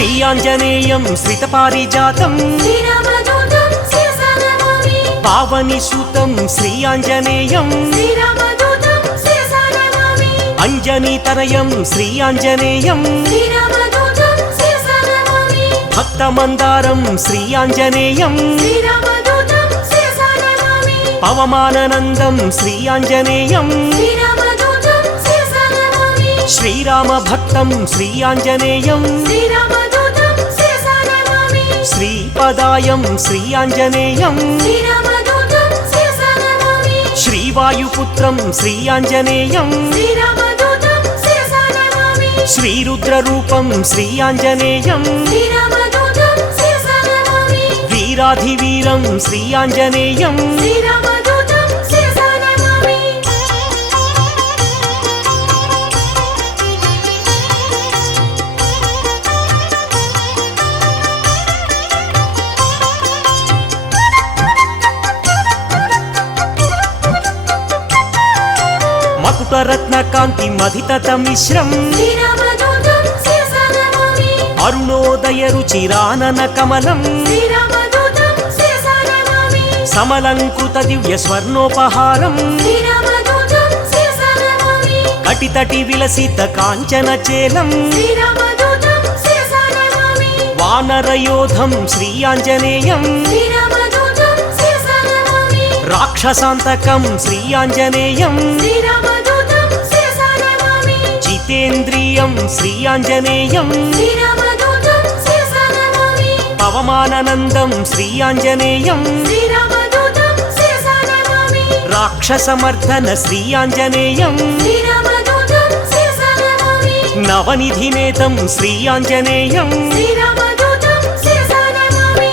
श्रीयाञ्जनेयं श्रितपारिजातं श्रीरामदूतं शिरसा नमामि पावनीसुतं श्रीयाञ्जनेयं श्रीरामदूतं शिरसा नमामि अञ्जनीतनयं श्रीयाञ्जनेयं श्रीरामदूतं शिरसा नमामि भक्तमन्दारं श्रीयाञ्जनेयं श्रीरामदूतं शिरसा नमामि पवमाननन्दं श्रीयाञ्जनेयं श्रीरामदूतं शिरसा नमामि श्रीरामभक्तं श्रीयाञ्जनेयं श्रीरामदूतं शिरसा नमामि श्रीपदायं श्रीयाञ्जनेयं श्रीरामदूतं शिरसा नमामि श्रीवायुपुत्रं श्रीयाञ्जनेयं श्रीरामदूतं शिरसा नमामि श्रीरुद्ररूपं श्रीयाञ्जनेयं श्रीरामदूतं शिरसा नमामि वीराधिवीरं श्रीयाञ्जनेयं श्रीरामदूतं शिरसा नमामि मकुटरत्नकान्तिमधिततमिश्रं श्रीरामदूतं शिरसा नमामि अरुणोदयरुचिराननकमलं श्रीरामदूतं शिरसा नमामि समलङ्कृतदिव्यस्वर्णोपहारं श्रीरामदूतं शिरसा नमामि कटितटिविलसितकाञ्चनचेलं श्रीरामदूतं शिरसा नमामि वानरयोधं श्रीयाञ्जनेयं श्रीरामदूतं शिरसा नमामि राक्षसान्तकं श्रीयाञ्जनेयं श्रीरामदूतं शिरसा नमामि जितेन्द्रियं श्रीयाञ्जनेयं श्रीरामदूतं शिरसा नमामि पवमाननन्दं श्रीयाञ्जनेयं श्रीरामदूतं शिरसा नमामि राक्षसमर्दन श्रीयाञ्जनेयं श्रीरामदूतं शिरसा नमामि नवनिधिनेतं श्रीयाञ्जनेयं श्रीरामदूतं शिरसा नमामि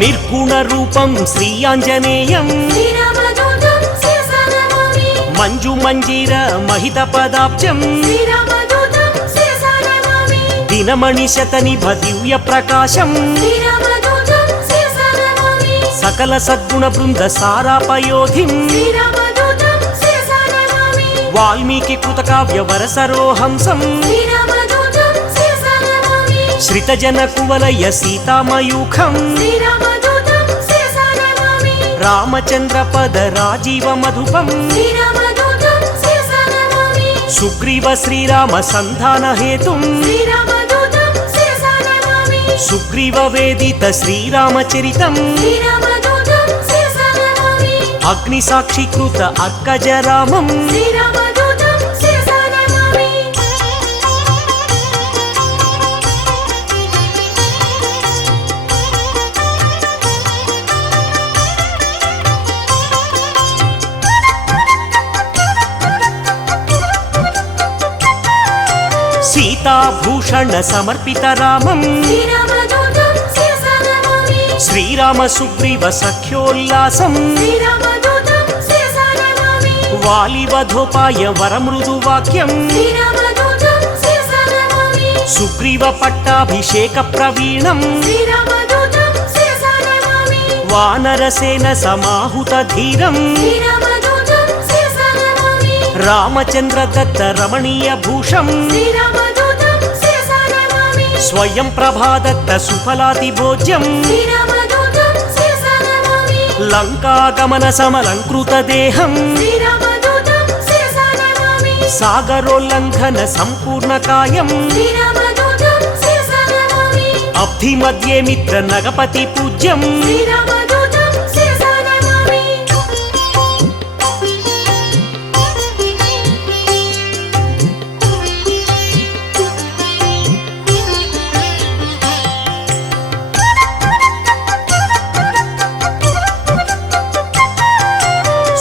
निर्गुणरूपं श्रीयाञ्जनेयं श्रीरामदूतं शिरसा नमामि मञ्जुमञ्जीरमहितपदाब्जं श्रीरामदूतं शिरसा नमामि दिनमणिशतनिभदिव्यप्रकाशं श्रीरामदूतं शिरसा नमामि सकलसद्गुणवृन्दसारापयोधिं श्रीरामदूतं शिरसा नमामि वाल्मीकिकृतकाव्यवरसरोहंसं श्रीरामदूतं शिरसा नमामि श्रितजनकुवलय सीतामयूखं श्रीरामदूतं शिरसा नमामि रामचन्द्रपदराजीवमधुपं श्रीरामदूतं शिरसा नमामि सुग्रीव श्रीरामसन्धानहेतुं श्रीरामदूतं शिरसा नमामि सुग्रीववेदित श्रीरामचरितं श्रीरामदूतं शिरसा नमामि अग्निसाक्षीकृत अर्कजरामं श्रीरामदूतं शिरसा नमामि सीताभूषण समर्पित रामं श्रीरामदूतं शिरसा नमामि श्रीरामसुग्रीव सख्योल्लासं श्रीरामदूतं शिरसा नमामि वालिवधोपाय वरमृदुवाक्यं श्रीरामदूतं शिरसा नमामि सुग्रीव पट्टाभिषेकप्रवीणं श्रीरामदूतं शिरसा नमामि वानरसेन समाहुतधीरं श्रीरामदूतं शिरसा नमामि रामचन्द्रदत्त रमणीयभूषं श्रीरामदूतं शिरसा नमामि स्वयं प्रभादत्त सुफलातिभोज्यं श्रीरामदूतं शिरसा नमामि लङ्कागमनसमलङ्कृतदेहं श्रीरामदूतं शिरसा नमामि सागरोल्लङ्घन सम्पूर्णकायं श्रीरामदूतं शिरसा नमामि अब्धिमध्ये मित्र नगपति पूज्यं श्रीरामदूतं शिरसा नमामि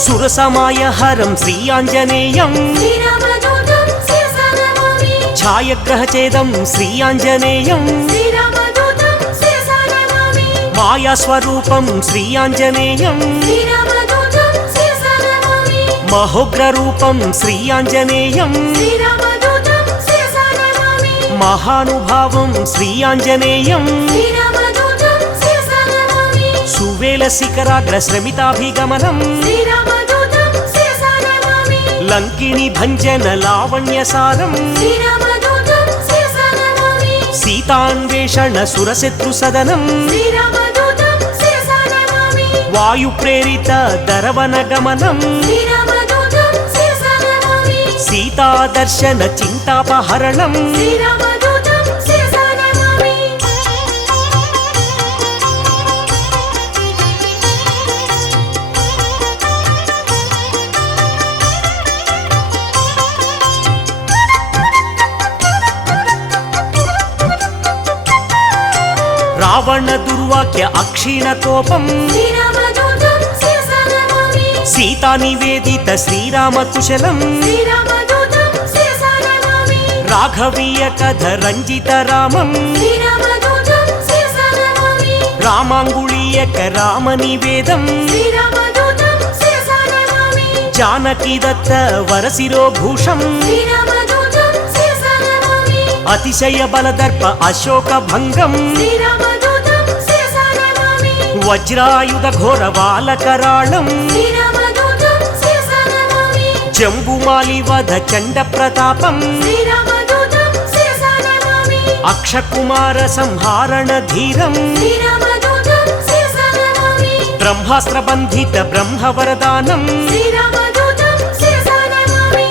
सुरसमायहरं श्रीयाञ्जनेयं श्रीरामदूतं शिरसा नमामि छायाग्रहचेदं श्रीयाञ्जनेयं श्रीरामदूतं शिरसा नमामि मायास्वरूपं श्रीयाञ्जनेयं श्रीरामदूतं शिरसा नमामि महोग्ररूपं श्रीयाञ्जनेयं श्रीरामदूतं शिरसा नमामि మహానుభావం శ్రీ ఆంజనేయం శ్రీరామదూతం శిరసా నమామి సువేల శిఖరాగ్ర శ్రమితాభిగమనం శ్రీరామదూతం శిరసా నమామి లంకిణి భంజన లావణ్యసారం శ్రీరామదూతం శిరసా నమామి సీతాన్వేషణ సురశత్రు సదనం శ్రీరామదూతం శిరసా నమామి వాయు ప్రేరిత దరవన గమనం శ్రీరామదూతం శిరసా నమామి సీతాదర్శన చింతాపహరణం శ్రీరామదూతం శిరసా నమామి రావణ దుర్వాక్య అక్షీణ కోపం శ్రీరామదూతం శిరసా నమామి సీతా నివేదిత శ్రీరామ కుశలం శ్రీరామదూతం శిరసా నమామి రాఘవీయ కథ రంజిత రామం శ్రీరామదూతం శిరసా నమామి రామాంగుళీయక రామ నివేదం శ్రీరామదూతం శిరసా నమామి జానకి దత్త వరశిరోభూషం శ్రీరామదూతం శిరసా నమామి అతిశయ బలదర్ప అశోక భంగం శ్రీరామదూతం శిరసా నమామి వజ్రాయుధ ఘోర బాలకరాళం శ్రీరామదూతం శిరసా నమామి జంబుమాలి వధ చండ ప్రతాపం శ్రీరామదూతం శిరసా నమామి అక్షకుమార సంహారణ ధీరం శ్రీరామదూతం శిరసా నమామి బ్రహ్మాస్త్ర బంధిత బ్రహ్మవరదానం శ్రీరామదూతం శిరసా నమామి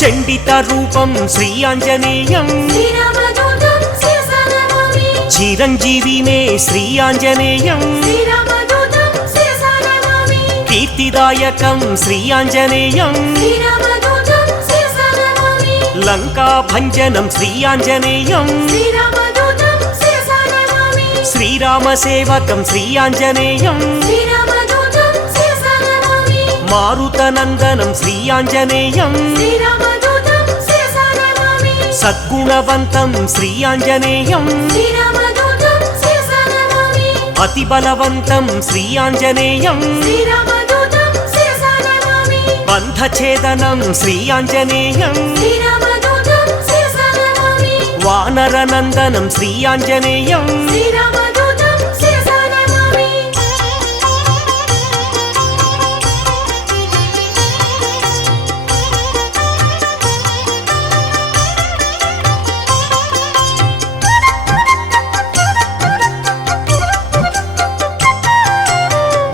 చండిత రూపం శ్రీ ఆంజనేయం శ్రీరామదూతం శిరసా నమామి చిరంజీవినే శ్రీ ఆంజనేయం శ్రీరామదూతం శిరసా నమామి కీర్తిదాయకం శ్రీ ఆంజనేయం శ్రీరామదూతం శిరసా నమామి లంకా భంజనం శ్రీ ఆంజనేయం శ్రీరామదూతం శిరసా నమామి శ్రీరామ సేవకం శ్రీ ఆంజనేయం శ్రీరామదూతం శిరసా నమామి మారుతనందనం శ్రీ ఆంజనేయం శ్రీరామదూతం శిరసా నమామి సద్గుణవంతం శ్రీ ఆంజనేయం శ్రీరామదూతం శిరసా నమామి అతిబలవంతం శ్రీ ఆంజనేయం శ్రీరామదూతం శిరసా నమామి బంధఛేదనం శ్రీ ఆంజనేయం శ్రీరామదూతం శిరసా నమామి వానరనందనం శ్రీ ఆంజనేయం శ్రీరామదూతం శిరసా నమామి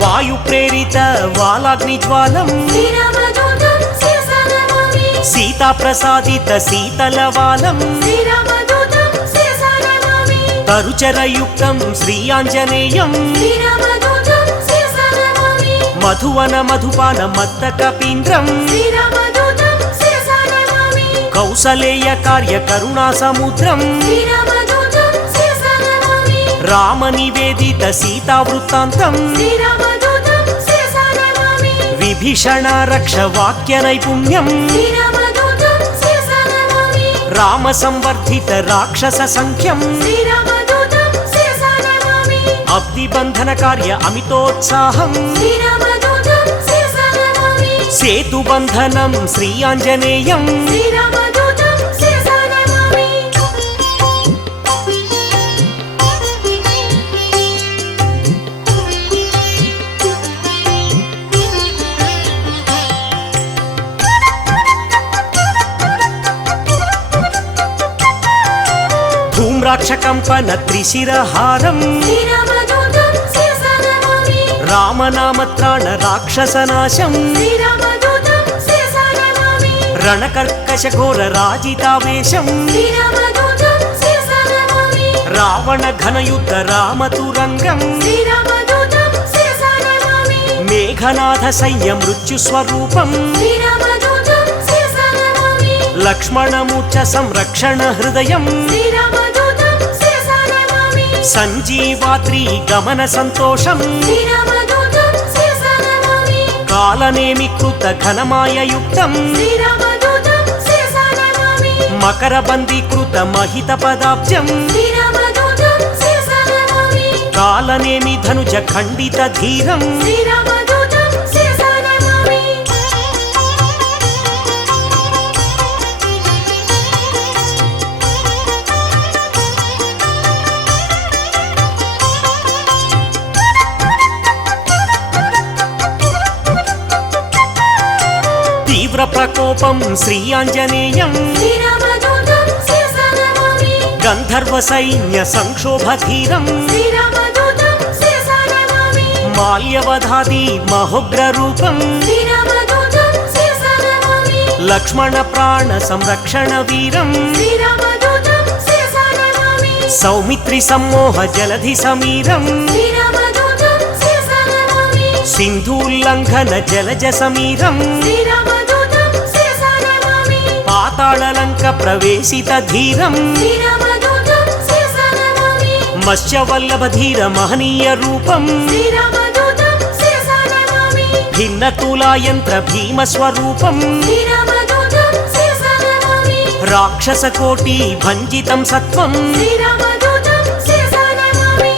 వాయు ప్రేరిత వాలాగ్ని జ్వాలం శ్రీరామదూతం శిరసా నమామి సీతా ప్రసాదిత శీతలవాలం శ్రీరామదూతం శిరసా నమామి తరుచరయుక్తం శ్రీ ఆంజనేయం శ్రీరామదూతం శిరసా నమామి మధువన మధుపాన మత్త కపీంద్రం శ్రీరామదూతం శిరసా నమామి కౌసలేయ కార్య కరుణా సముద్రం శ్రీరామదూతం శిరసా నమామి రామ నివేదిత సీతా వృత్తాంతం శ్రీరామదూతం శిరసా నమామి విభీషణ రక్ష వాక్య నైపుణ్యం శ్రీరామదూతం శిరసా నమామి రామ సంవర్ధిత రాక్షస సంఖ్యం శ్రీరామదూతం శిరసా నమామి అబ్ది బంధన కార్య అమితోత్సాహం శ్రీరామదూతం శిరసా నమామి సేతు బంధనం శ్రీ ఆంజనేయం శ్రీరామదూతం శిరసా నమామి ధూమ్రాక్ష కంపన త్రిశిరహారం శ్రీరామదూతం శిరసా నమామి రామనామత్రాణ రాక్షసనాశం శ్రీరామదూతం శిరసా నమామి రణకర్కశ ఘోర రాజితావేశం శ్రీరామదూతం శిరసా నమామి రావణ ఘనయుద్ధ రామతురంగం శ్రీరామదూతం శిరసా నమామి మేఘనాథ సయ్య మృత్యు స్వరూపం శ్రీరామదూతం శిరసా నమామి లక్ష్మణమూర్ఛ సంరక్షణ హృదయం శ్రీరామదూతం శిరసా నమామి సంజీవాద్రి గమన సంతోషం శ్రీరామదూతం శిరసా నమామి కాలనేమి కృత ఘనమాయయుక్తం శ్రీరామదూతం శిరసా నమామి మకరబందీకృత మహిత పదాబ్జం శ్రీరామదూతం శిరసా నమామి కాలనేమి ధనుజ ఖండిత ధీరం శ్రీరామదూతం శిరసా నమామి తీవ్ర ప్రకోపం శ్రీ ఆంజనేయం శ్రీరామదూతం శిరసా నమామి గంధర్వ సైన్య సంక్షోభ ధీరం శ్రీరామదూతం శిరసా నమామి మాల్యవధాది మహోగ్ర రూపం శ్రీరామదూతం శిరసా నమామి లక్ష్మణ ప్రాణ సంరక్షణ వీరం శ్రీరామదూతం శిరసా నమామి సౌమిత్రి సమ్మోహ జలధి సమీరం శ్రీరామదూతం శిరసా నమామి సింధూల్లంఘన జలజ సమీరం శ్రీరామదూతం శిరసా నమామి పాతాళలంక ప్రవేశిత ధీరం శ్రీరామదూతం శిరసా నమామి మత్స్యవల్లభ ధీర మహనీయ రూపం శ్రీరామదూతం శిరసా నమామి భిన్న తులాయంత్ర భీమ స్వరూపం శ్రీరామదూతం శిరసా నమామి రాక్షస కోటి భంజితం సత్వం శ్రీరామదూతం శిరసా నమామి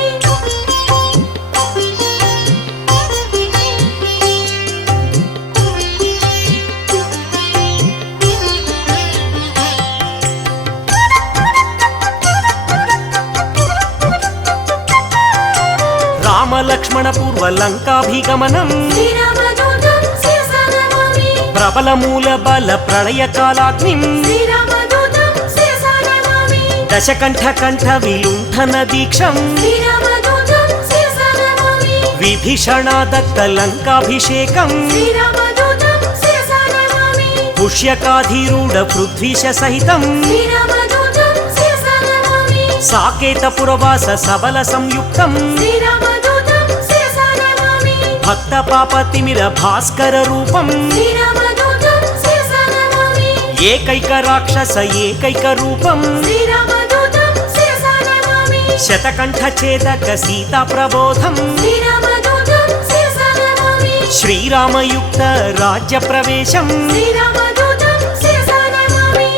రామ లక్ష్మణ పూర్వ లంకాభిగమనం శ్రీరామదూతం శిరసా నమామి ప్రబల మూల బల ప్రళయ కాలాగ్నిం శ్రీరామదూతం శిరసా నమామి దశకంఠ కంఠ విలుంఠన దీక్షం శ్రీరామదూతం శిరసా నమామి విభీషణ దత్త లంకాభిషేకం శ్రీరామదూతం శిరసా నమామి పుష్యకాధీరూఢ పృథ్వీశ సహితం శ్రీరామదూతం శిరసా నమామి సాకేత పురవాస సబల సంయుక్తం శ్రీరామదూతం శిరసా నమామి భక్త పాప తిమిర భాస్కర రూపం శ్రీరామదూతం శిరసా నమామి ఏకైక రాక్షస ఏకైక రూపం శ్రీరామదూతం శిరసా నమామి శతకంఠ ఛేదక సీతా ప్రబోధం శ్రీరామదూతం శిరసా నమామి శ్రీరామయుక్త రాజ్య ప్రవేశం శ్రీరామదూతం శిరసా నమామి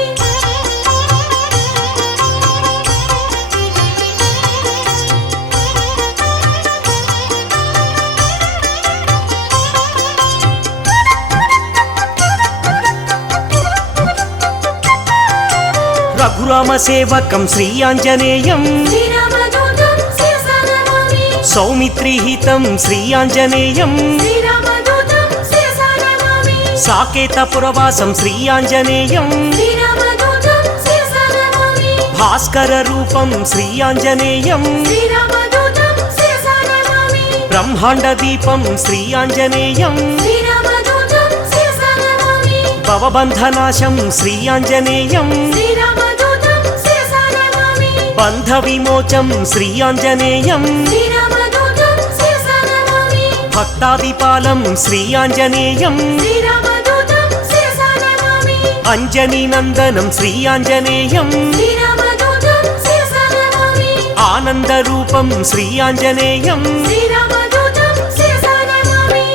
రఘురామ సేవకం శ్రీ ఆంజనేయం శ్రీరామదూతం శిరసా నమామి సౌమిత్రిహితం శ్రీ ఆంజనేయం శ్రీరామదూతం శిరసా నమామి సాకేత పురవాసం శ్రీ ఆంజనేయం శ్రీరామదూతం శిరసా నమామి భాస్కర రూపం శ్రీ ఆంజనేయం శ్రీరామదూతం శిరసా నమామి బ్రహ్మాండ దీపం శ్రీ ఆంజనేయం శ్రీరామదూతం శిరసా నమామి భవబంధనాశం శ్రీ ఆంజనేయం శ్రీరామదూతం శిరసా నమామి బంధ విమోచం శ్రీ ఆంజనేయం శ్రీరామదూతం శిరసా నమామి భక్తాదిపాలం శ్రీ ఆంజనేయం శ్రీరామదూతం శిరసా నమామి అంజనీ నందనం శ్రీ ఆంజనేయం శ్రీరామదూతం శిరసా నమామి ఆనంద రూపం శ్రీ ఆంజనేయం శ్రీరామదూతం శిరసా నమామి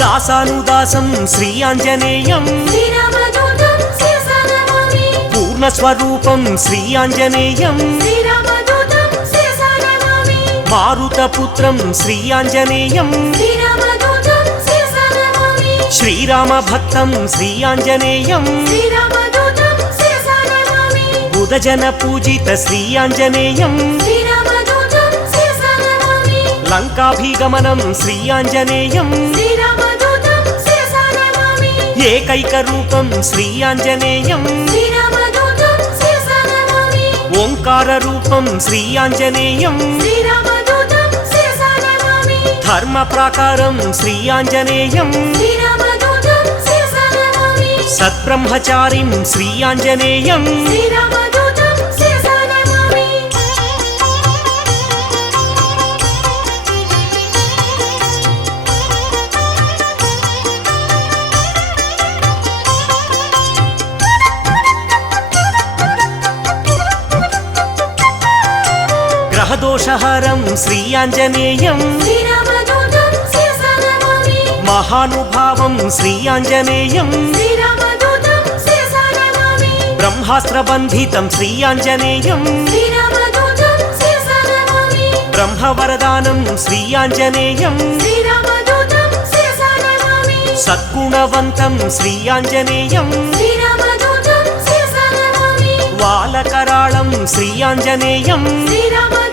దాసానుదాసం శ్రీ ఆంజనేయం శ్రీరామదూతం శిరసా నమామి పూర్ణస్వరూపం శ్రీ ఆంజనేయం శ్రీరామదూతం శిరసా నమామి మారుతపుత్రం శ్రీ ఆంజనేయం శ్రీరామదూతం శిరసా నమామి శ్రీరామ భక్తం శ్రీ ఆంజనేయం శ్రీరామదూతం శిరసా నమామి బుధజన పూజిత శ్రీ ఆంజనేయం శ్రీరామదూతం శిరసా నమామి లంకాభిగమనం శ్రీ ఆంజనేయం శ్రీరామదూతం శిరసా నమామి ఏకైక రూపం శ్రీ ఆంజనేయం శ్రీరామదూతం శిరసా నమామి ఓంకార రూపం శ్రీ ఆంజనేయం శ్రీరామదూతం శిరసా నమామి ధర్మ ప్రాకారం శ్రీ ఆంజనేయం శ్రీరామదూతం శిరసా నమామి సత్బ్రహ్మచారిం శ్రీ ఆంజనేయం శ్రీరామదూతం శిరసా నమామి సర్వదోషహరం శ్రీ ఆంజనేయం శ్రీరామదూతం శిరసా నమామి మహానుభావం శ్రీ ఆంజనేయం శ్రీరామదూతం శిరసా నమామి బ్రహ్మాస్త్రబంధితం శ్రీ ఆంజనేయం శ్రీరామదూతం శిరసా నమామి బ్రహ్మవరదానం శ్రీ ఆంజనేయం శ్రీరామదూతం శిరసా నమామి సద్గుణవంతం శ్రీ ఆంజనేయం శ్రీరామదూతం శిరసా నమామి వాలకరాళం శ్రీ ఆంజనేయం శ్రీరామదూతం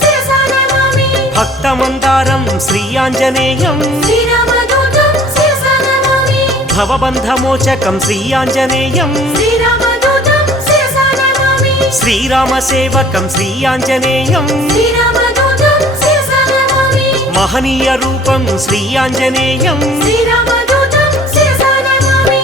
శిరసా నమామి భక్తమందారం శ్రీ ఆంజనేయం శ్రీరామదూతం శిరసా నమామి భవబంధమోచకం శ్రీ ఆంజనేయం శ్రీరామదూతం శిరసా నమామి శ్రీరామసేవకం శ్రీ ఆంజనేయం శ్రీరామదూతం శిరసా నమామి మహనీయ రూపం శ్రీ ఆంజనేయం శ్రీరామదూతం శిరసా నమామి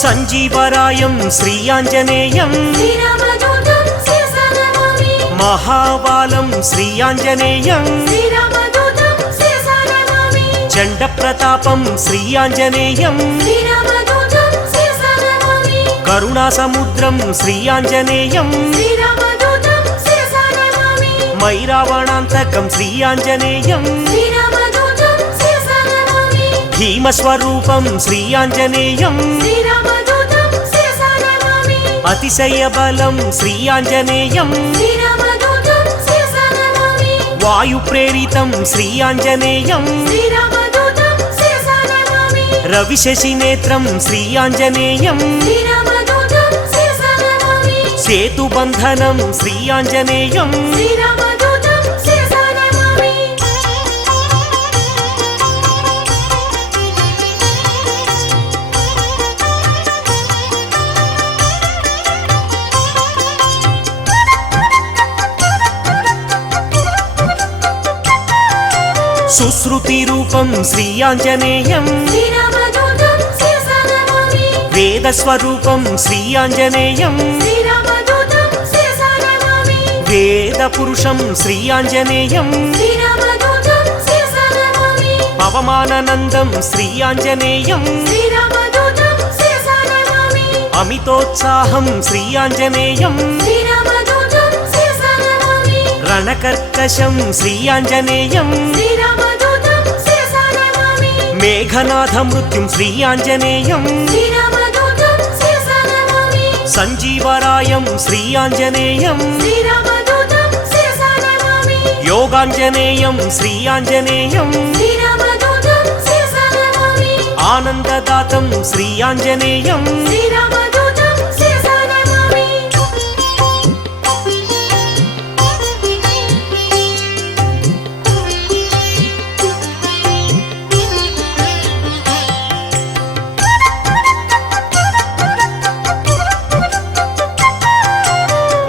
సంజీవరాయం శ్రీ ఆంజనేయం శ్రీరామదూతం శిరసా నమామి మహాబాలం శ్రీ ఆంజనేయం శ్రీరామదూతం శిరసా నమామి చండ ప్రతాపం శ్రీ ఆంజనేయం శ్రీరామదూతం శిరసా నమామి కరుణాసముద్రం శ్రీ ఆంజనేయం శ్రీరామదూతం శిరసా నమామి మైరావణాంతకం శ్రీ ఆంజనేయం శ్రీరామదూతం శిరసా నమామి భీమస్వరూపం శ్రీ ఆంజనేయం శ్రీరామదూతం శిరసా నమామి అతిశయ బలం శ్రీ ఆంజనేయం శ్రీరామదూతం శిరసా నమామి వాయు ప్రేరితం శ్రీ ఆంజనేయం శ్రీరామదూతం శిరసా నమామి రవిశశి నేత్రం శ్రీ ఆంజనేయం శ్రీరామదూతం శిరసా నమామి సేతుబంధనం శ్రీ ఆంజనేయం శ్రీరామదూతం శిరసా నమామి సుశ్రుతి రూపం శ్రీ ఆంజనేయం శ్రీరామదూతం శిరసా నమామి వేదస్వరూపం శ్రీ ఆంజనేయం శ్రీరామదూతం శిరసా నమామి వేద పురుషం శ్రీ ఆంజనేయం శ్రీరామదూతం శిరసా నమామి పవమానందం శ్రీ ఆంజనేయం శ్రీరామదూతం శిరసా నమామి అమితోత్సాహం శ్రీ ఆంజనేయం శ్రీరామదూతం శిరసా నమామి రణకర్కశం శ్రీ ఆంజనేయం శ్రీరామదూతం శిరసా నమామి మేఘనాథ మృత్యుం శ్రీ ఆంజనేయం శ్రీరామదూతం శిరసా నమామి సంజీవరాయం శ్రీ ఆంజనేయం శ్రీరామదూతం శిరసా నమామి యోగాంజనేయం శ్రీ ఆంజనేయం శ్రీరామదూతం శిరసా నమామి ఆనందదాతం శ్రీ ఆంజనేయం శ్రీరామదూతం శిరసా నమామి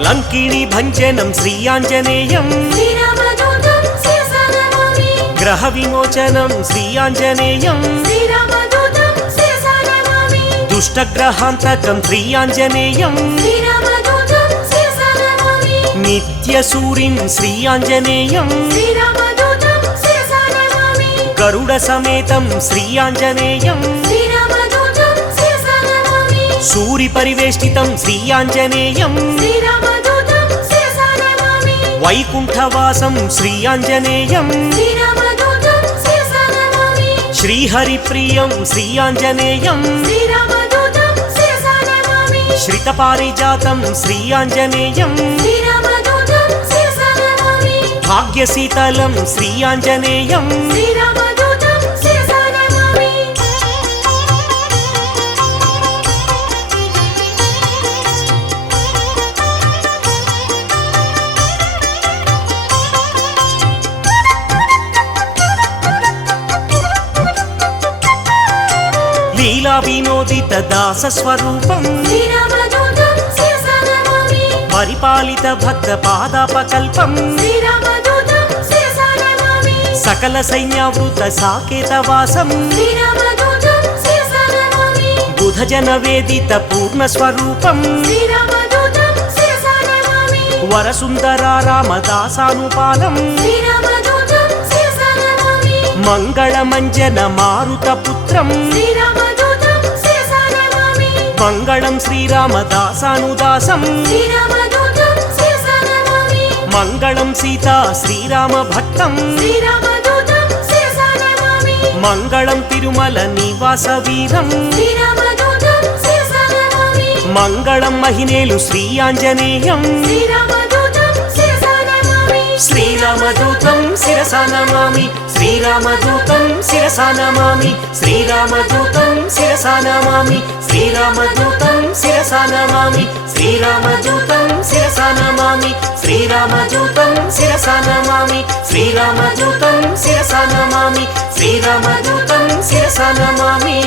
లంకిణి భంజనం శ్రీ ఆంజనేయం శ్రీరామదూతం శిరసా నమామి గ్రహ విమోచనం శ్రీ ఆంజనేయం శ్రీరామదూతం శిరసా నమామి దుష్టగ్రహాంతకం శ్రీ ఆంజనేయం శ్రీరామదూతం శిరసా నమామి నిత్యసూరిం శ్రీ ఆంజనేయం శ్రీరామదూతం శిరసా నమామి గరుడ సమేతం శ్రీ ఆంజనేయం శ్రీరామదూతం శిరసా నమామి సూరి పరివేష్టితం శ్రీ ఆంజనేయం శ్రీరామదూతం శిరసా నమామి వైకుంఠవాసం శ్రీ ఆంజనేయం శ్రీరామదూతం శిరసా నమామి శ్రీహరిప్రియం శ్రీ ఆంజనేయం శ్రీరామదూతం శిరసా నమామి శ్రితపారిజాతం శ్రీ ఆంజనేయం శ్రీరామదూతం శిరసా నమామి భాగ్యశీతలం శ్రీ ఆంజనేయం శ్రీరామదూతం శిరసా నమామి లీలా వినోదిత దాస స్వరూపం శ్రీరామదూతం శిరసా నమామి పరిపాలిత భక్త పాదాపకల్పం శ్రీరామదూతం శిరసా నమామి సకల సైన్యావృత సాకేతవాసం శ్రీరామదూతం శిరసా నమామి బుధజన వేదిత పూర్ణ స్వరూపం శ్రీరామదూతం శిరసా నమామి వరసుందరా రామదాసానుపాలం శ్రీరామదూతం శిరసా నమామి మంగళమంజన మారుతపుత్రం శ్రీరామదూతం శిరసా నమామి మంగళం శ్రీరామదాసానుదాసం శ్రీరామదూతం శిరసా నమామి మంగళం సీతా శ్రీరామ భక్తం శ్రీరామదూతం శిరసా నమామి మంగళం తిరుమల నివాస వీరం శ్రీరామదూతం శిరసా నమామి మంగళం మహినేలు శ్రీ ఆంజనేయం శ్రీరామదూతం శిరసా నమామి శ్రీరామదూతం శిరసా నమామి శ్రీరామదూతం శిరసా నమామి శ్రీరామదూతం శిరసా నమామి శ్రీరామదూతం శిరసా నమామి శ్రీరామదూతం శిరసా నమామి శ్రీరామదూతం శిరసా నమామి శ్రీరామదూతం శిరసా నమామి శ్రీరామదూతం శిరసా నమామి